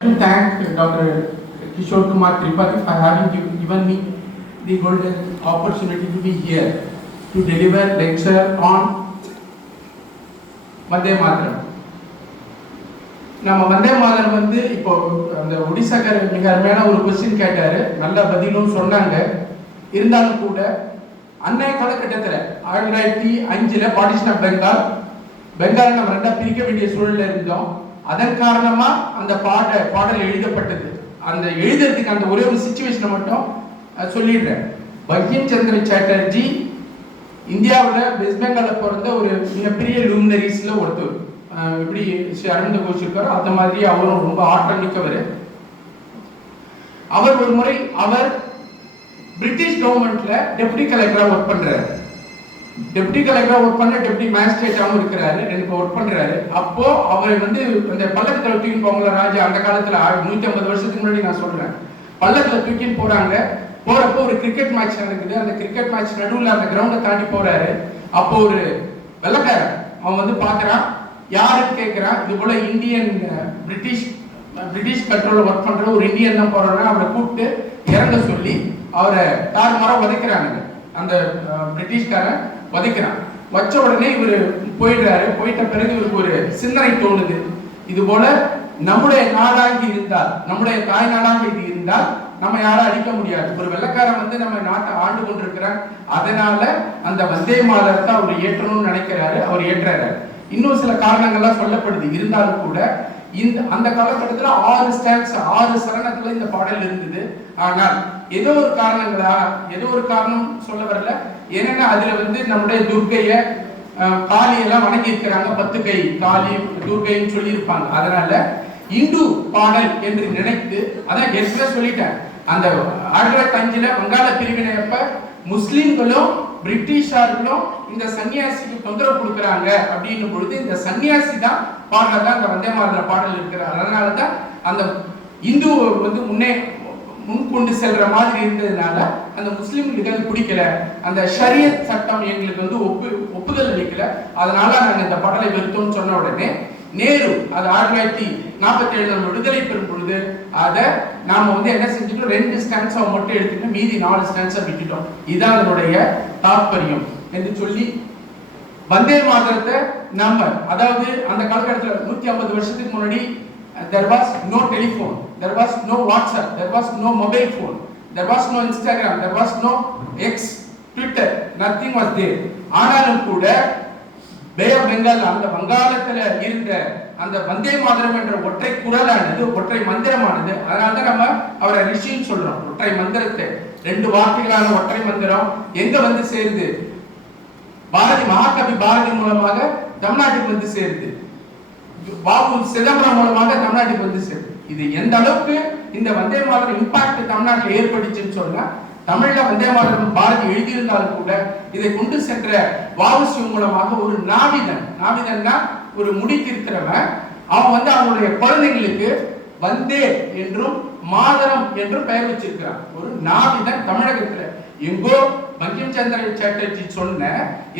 To thank Dr. Kishore Kumar Tripathi for having given me the golden opportunity to be here to deliver lecture on Vande Mataram. நம்ம வந்தே மாதரம் வந்து இப்போ அந்த ஒடிசாக்கார மிக அருமையான ஒரு question கேட்டாரு, நல்ல பதிலும் சொன்னாங்க. இருந்தாலும் கூட அன்னைய காலகட்டத்தில் 1905 பார்ட்டிஷன் ஆஃப் பெங்கால் நம்ம ரெண்டா பிரிக்க வேண்டிய சூழல்ல இருந்தோம். அதன் காரணமா அந்த பாடல் எழுதப்பட்டது. அந்த எழுதுறதுக்கு அந்த ஒரே ஒரு சிச்சுவேஷனை மட்டும் சொல்லிடுறேன். பங்கிம் சந்திர சாட்டர்ஜி இந்தியாவில் வெஸ்ட் பெங்கால பிறந்த ஒரு மிகப்பெரிய லூமினரிஸ்ல ஒருத்தர். இப்படி ஸ்ரீ அரவிந்த கோஷ் இருக்காரோ அந்த மாதிரி அவரும் ரொம்ப ஆற்றல் மிக்கவர். அவர் ஒரு முறை பிரிட்டிஷ் கவர்மெண்ட்ல டெப்டி கலெக்டரா ஒர்க் பண்றாரு. டெப்டி கலெக்டரா ஒர்க் பண்ண டெப்டி மேஜிஸ்ட்ரேட்டாவும் இருக்கிறாரு, ரெண்டு ஒர்க் பண்றாரு. அப்போ அவர் வந்து அந்த பல்லக்கத்துல தூக்கின்னு போவாங்களா ராஜா, அந்த காலத்துல 150 வருஷத்துக்கு முன்னாடி நான் சொல்றேன். பல்லக்கத்துல தூக்கின்னு போறாங்க. போறப்போ ஒரு கிரிக்கெட் மேட்ச் நடக்குது. அந்த கிரிக்கெட் மேட்ச் நடுவில் அந்த கிரவுண்டை தாண்டி போறாரு. அப்போ ஒரு வெள்ளக்காரன் அவன் வந்து பாக்குறான், யாருன்னு கேட்கிறான். இது போல இந்தியன் பிரிட்டிஷ் கண்ட்ரோல்ல ஒர்க் பண்ற ஒரு இந்தியன் தான் போறாங்க. அவரை கூப்பிட்டு இறங்க சொல்லி அவரை தாறுமாறா உதைக்கிறாங்க. அந்த பிரிட்டிஷ்காரன் வதைக்கிறான். வச்ச உடனே இவரு போயிடுறாரு. போயிட்ட பிறகு இவருக்கு ஒரு சிந்தனை தோணுது, இது போல நம்முடைய நாடாகி இருந்தால், நம்முடைய தாய் நாடாக இது இருந்தால் நம்ம யாரும் அடிக்க முடியாது. ஒரு வெள்ளக்காரன் வந்து நம்ம நாட்டை ஆண்டு கொண்டிருக்கிறான். அதனால அந்த வந்தே மாதரத்தை அவர் ஏற்றணும்னு நினைக்கிறாரு. அவர் ஏற்றாரு. இன்னும் சில காரணங்கள்லாம் சொல்லப்படுது. இருந்தாலும் கூட அந்த காலகட்டத்தில் 6 சரணத்துல இந்த பாடல் இருந்தது. ஆனால் ஏதோ ஒரு காரணம் சொல்ல வரல. ஏன்னா அதுல வந்து நம்முடைய துர்க்கைய காளியெல்லாம் வணங்கி இருக்கிறாங்க. 10 கை காளி துர்க்கைன்னு சொல்லி இருப்பாங்க. அதனால இந்து பாடல் என்று நினைத்து, அதான் ஏற்கனவே சொல்லிட்டேன், அந்த 1905 வங்காள பிரிவினை அப்ப முஸ்லிம்களும் பிரிட்டிஷார்களும் இந்த சன்னியாசிக்கு தொந்தரவு கொடுக்குறாங்க அப்படின்னும் பொழுது இந்த சன்னியாசி தான் பாடல அந்த வந்தே மாதர பாடல் இருக்கிறார். அதனாலதான் அந்த இந்து வந்து முன்கொண்டு செல்ற மாதிரி இருந்ததுனால அந்த முஸ்லிம்களுக்கு அது பிடிக்கல. அந்த ஷரியத் சட்டம் எங்களுக்கு வந்து ஒப்புதல் அளிக்கல. அதனால நாங்க இந்த பாடலை வெறுத்தோம்னு சொன்ன உடனே நேரு அது 1947 விடுதலை பெறும் பொழுது அதை நாம வந்து என்ன செஞ்சுட்டோம், 2 ஸ்டான்ஸா மட்டும் எடுத்துட்டு மீதி 4 ஸ்டான்ஸா விட்டுட்டோம். இதான் அதனுடைய தாற்பயம் என்று சொல்லி வந்தே மாதரத்தை நாம, அதாவது அந்த காலகட்டத்தில் 150 வருஷத்துக்கு முன்னாடி there was no telephone, there was no WhatsApp, there was no mobile phone, there was no Instagram, there was no X, Twitter, nothing was there. ஆனாலும் கூட பே ஆஃப் பெங்கால் அந்த வங்காளத்துல இருந்த அந்த வந்தே மாதரம் என்ற ஒற்றை குரலானது, ஒற்றை மந்திரமானது. அதனால தான் நம்ம அவரை ரிஷின்னு சொல்றோம். ஒற்றை மந்திரத்தை 2 வார்த்தைகளான ஒற்றை மந்திரம் எங்க வந்து சேருது? மகாகவி பாரதி மூலமாக தமிழ்நாட்டுக்கு வந்து சேருது. பாபு சிதம்பரம் மூலமாக தமிழ்நாட்டுக்கு வந்து சேருது. இது எந்த அளவுக்கு இந்த வந்தே மாதரம் இம்பாக்ட் தமிழ்நாட்டில் ஏற்படுச்சுன்னு சொன்னா, தமிழ்ல வந்தே மாதரம் பாரதி எழுதியிருந்தாலும் கூட இதை கொண்டு சென்ற வாவுசி மூலமாக ஒரு நாவிதன்னா ஒரு முடி திருக்கிறவன், அவன் வந்து அவனுடைய குழந்தைங்களுக்கு வந்தே என்றும் மாதரம் என்றும் பெயர் வச்சிருக்கிறான். ஒரு நாவிதன் தமிழகத்துல எங்கோ பங்கிம் சந்திர சாட்டர்ஜி சொன்ன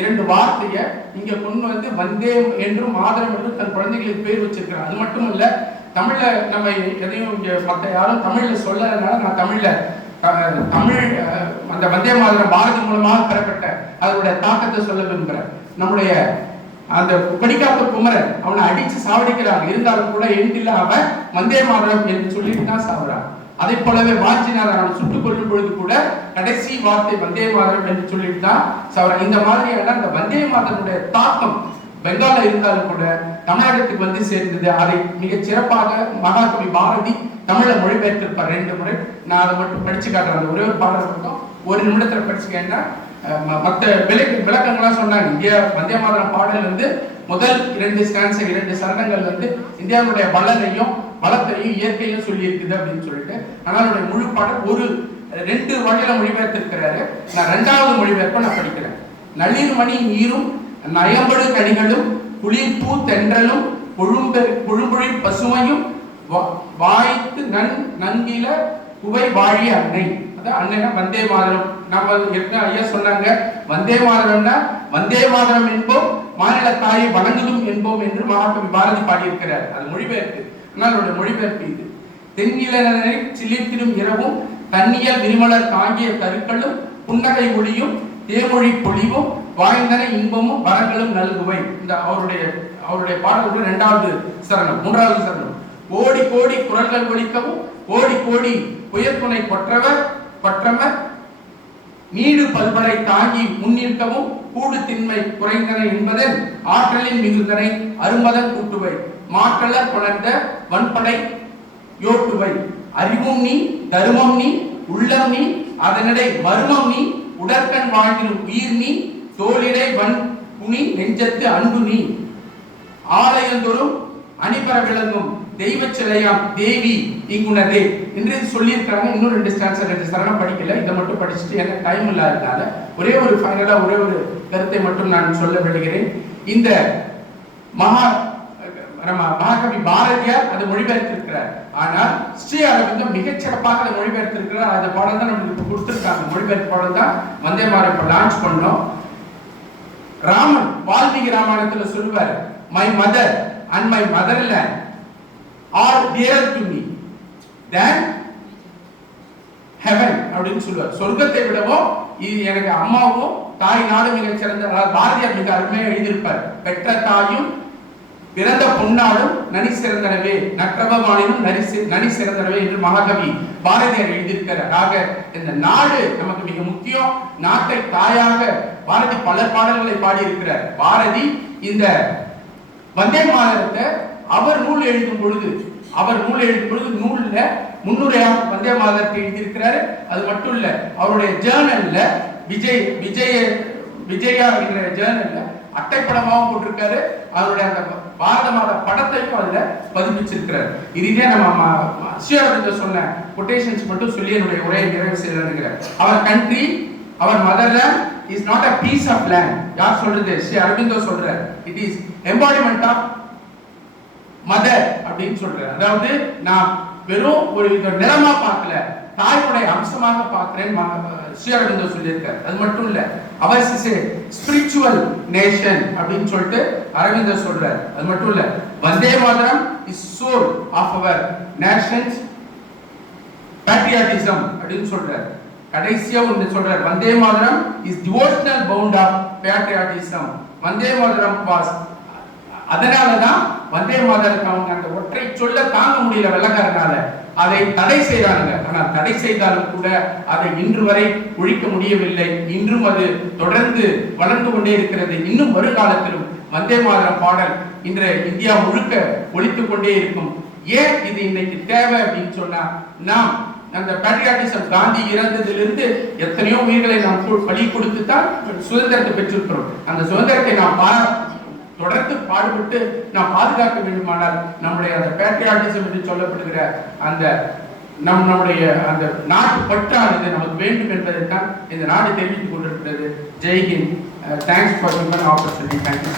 2 வார்த்தையை இங்க கொண்டு வந்து வந்தே என்றும் மாதரம் என்றும் தன் குழந்தைகளுக்கு பேர் வச்சிருக்கிறான். அது மட்டும் இல்ல, தமிழ்ல நம்ம எதையும் இங்க மற்ற யாரும் தமிழ்ல சொல்லறதுனால நான் தமிழ் அந்த வந்தே மாதரம் பாரதி மூலமாக பெறப்பட்ட அதனுடைய தாக்கத்தை சொல்ல விரும்புகிறேன். நம்முடைய அந்த படிக்காத குமரன் அவனை அடிச்சு சாவடிக்கிறாங்க. இருந்தாலும் கூட எண்டில் அவன் வந்தே மாதரம் என்று சொல்லிட்டு தான் சாவுறான். அதை போலவே வாஞ்சினார் அவனை சுட்டுக் கொள்ளும் பொழுது கூட கடைசி வார்த்தை வந்தே மாதரம் என்று சொல்லிட்டு தான் சாவுறான். இந்த மாதிரியான அந்த வந்தே மாதரனுடைய தாக்கம் பெங்கால இருந்தாலும் கூட தமிழகத்துக்கு வந்து சேர்ந்தது. அதை மிக சிறப்பாக மகாகவி பாரதி தமிழ்ல மொழிபெயர்த்திருப்பார் 2 முறை. நான் அதை மட்டும் படிச்சு காட்டுறேன். ஒரே ஒரு பாடல் இருக்கும், 1 நிமிடத்துல படிச்சுக்கேன்னா மற்ற விளக்கங்கள்லாம் சொன்னாங்க. இந்தியா வந்தே மாதரம் பாடல் வந்து முதல் 2 ஸ்டான்ஸ் 2 சரணங்கள் வந்து இந்தியாவுடைய வளத்தையும் இயற்கையும் சொல்லி இருக்குது அப்படின்னு சொல்லிட்டு, ஆனால் முழு பாடல் 2 வகையில மொழிபெயர்த்திருக்கிறாரு. நான் 2வது மொழிபெயர்ப்ப நான் படிக்கிறேன். நளிர் மணி நீரும் நயம்படு கனிகளும் குளிர்பூ தென்றலும் கொழும்பொழில் பசுமையும் வாய்த்து நன்கில குவை வாழிய அன்னை. அதான் அன்னைனா வந்தே மாதரம். நம்ம ஐயா சொன்னாங்க, வந்தே மாதரம்னா வந்தே மாதரம் என்போம் மாநில தாயை வணங்குதும் என்போம் என்று மகாகவி பாரதி பாடியிருக்கிறார். அது மொழிபெயர்ப்பு. ஆனால் மொழிபெயர்ப்பு இது. தென்னிலனை சிலிர்த்திடும் இரவும் தன்னியல் விரிமலர் தாங்கிய கருக்களும் புன்னகை ஒளியும் தேமொழி பொழிவும் வாய்ந்தன இன்பமும் வரங்களும் நல்குவை. இந்த அவருடைய பாடலுடைய இரண்டாவது சரணம். மூன்றாவது சரணம். ஓடி கோடி குரல்கள் ஒலிக்கவும் ஓடி கோடி புயற்துணை பற்றவர் நீடு பல்படை தாங்கி முன்னிற்கவும் கூடு திண்மை குறைந்தன என்பதன் ஆற்றலின் மிகுந்தனை அருமதன் கூட்டுவை மாற்றலர் புணர்ந்த வன்படை யோட்டுவை அறிவும் நீ தருமம் நீ உள்ளம் நீ அதனிடை மர்மம் நீ உடற்கண் வாழ்ந்திடும் உயிர் நீ தோளிடை வன் புனி நெஞ்சத்து அன்பு நீ ஆலயந்தோறும் அணிபர விளங்கும் தெய்வ சிலையாம் தேவி இங்குனதே என்று சொல்லியிருக்காங்க. இன்னும் 2 ஸ்டான்ஸ் 2 சரணம் படிக்கல, இதை மட்டும் படிச்சுட்டு எனக்கு டைம் இல்லாததுனால ஒரே ஒரு ஃபைனலா ஒரே ஒரு கருத்தை மட்டும் நான் சொல்ல விடுகிறேன். இந்த மகாகவி பாரதியார் அதை மொழிபெயர்த்திருக்கிறார். ஆனால் ஸ்ரீ அரவிந்தம் மிகச்சிறப்பாக அதை மொழிபெயர்த்திருக்கிறார். அந்த பாடல் தான் நம்மளுக்கு கொடுத்திருக்காங்க. மொழிபெயர்ப்பு பாடல் தான் வந்தே மாதரம் இப்ப லான்ச் பண்ணோம். ராமன் வால்மீகி ராமாயணத்துல சொல்லுவார், my mother and my motherland are dearer to me than heaven அப்படின்னு சொல்லுவார். சொர்க்கத்தை விடவும் இது எனக்கு அம்மாவும் தாய் நாடு மிக சிறந்த. பாரதியார் மிக அருமையாக எழுதியிருப்பார், பெற்ற தாயும் பிறந்த பொன்னாடும் நனி சிறந்தனவே நற்றவமானினும் நனி சிறந்தனவே என்று மகாகவி பாரதியார் எழுதியிருக்கிறார். ஆக இந்த நாடு நமக்கு மிக முக்கியம். நாட்டை தாயாக பாரதி பல பாடல்களை பாடியிருக்கிறார். பாரதி இந்த வந்தே மாதரத்தை அவர் நூல் எழுதும் பொழுது நூல்ல முன்னுரையாக வந்தே மாதரத்தை எழுதியிருக்கிறாரு. அது மட்டும் இல்ல, அவருடைய ஜேர்னல்ல விஜயா என்கிற ஜேர்னல்ல அட்டைப்படமாகவும் போட்டிருக்காரு. அவருடைய அந்த பாரத மாத படத்தையும் அதுல பதிப்பிச்சிருக்கிறார். இதுதே நம்ம ஸ்ரீ அரவிந்தர் சொன்ன கொட்டேஷன்ஸ் மட்டும் சொல்லி என்னுடைய உரையை நிறைவு செய்யறேன். Our country, our motherland is not a piece of land. யார் சொல்றது? ஸ்ரீ அரவிந்தோ சொல்றார். It is embodiment of mother அப்படின்னு சொல்றார். அதாவது நான் வெறும் ஒரு நிலமா பார்க்கல, தாயுடைய அம்சமாக பார்க்கிறேன் ஸ்ரீ அரவிந்தோ சொல்லியிருக்கார். அது மட்டும் இல்ல, அவர் ஸ்பிரிச்சுவல் நேஷன் அப்படின்னு சொல்லிட்டு அரவிந்தர் சொல்றார். அது மட்டும் இல்ல, Vande Mataram is soul of our nation's patriotism அப்படின்னு சொல்றார். கடைசியா ஒன்று சொல்றார், Vande Mataram is devotional bound of patriotism. Vande Mataram pass. அதனாலதான் வந்தே மாதரத்துக்கு அவங்க அந்த ஒற்றை சொல்ல தாங்க முடியல வெள்ளக்காரனால, அதை தடை செய்யறாங்க. ஆனால் தடை செய்தாலும் கூட அதை இன்று வரை ஒழிக்க முடியவில்லை. இன்றும் அது தொடர்ந்து வளர்ந்து கொண்டே இருக்கிறது. இன்னும் வருங்காலத்திலும் வந்தே மாதரம் பாடல் இன்று இந்தியா முழுக்க ஒலித்துக் கொண்டே இருக்கும். ஏன் இது இன்னைக்கு தேவை அப்படின்னு சொன்னா, நாம் அந்த பேட்ரியாட்டிசம் காந்தி இறந்ததிலிருந்து எத்தனையோ உயிர்களை நாம் பலி கொடுத்து தான் சுதந்திரத்தை பெற்றிருக்கிறோம். அந்த சுதந்திரத்தை நாம் தொடர்ந்து பாடுபட்டு நாம் பாதுகாக்க வேண்டுமானால் நம்முடைய அந்த பேட்ரியாட்டிசம் என்று சொல்லப்படுகிற அந்த நம்முடைய அந்த நாட்டு பற்றானது நமக்கு வேண்டும் என்பதை தான் இந்த நாடு தெரிவித்துக் கொண்டிருக்கிறது. Jai Hind. Thanks for given opportunity. Thank you.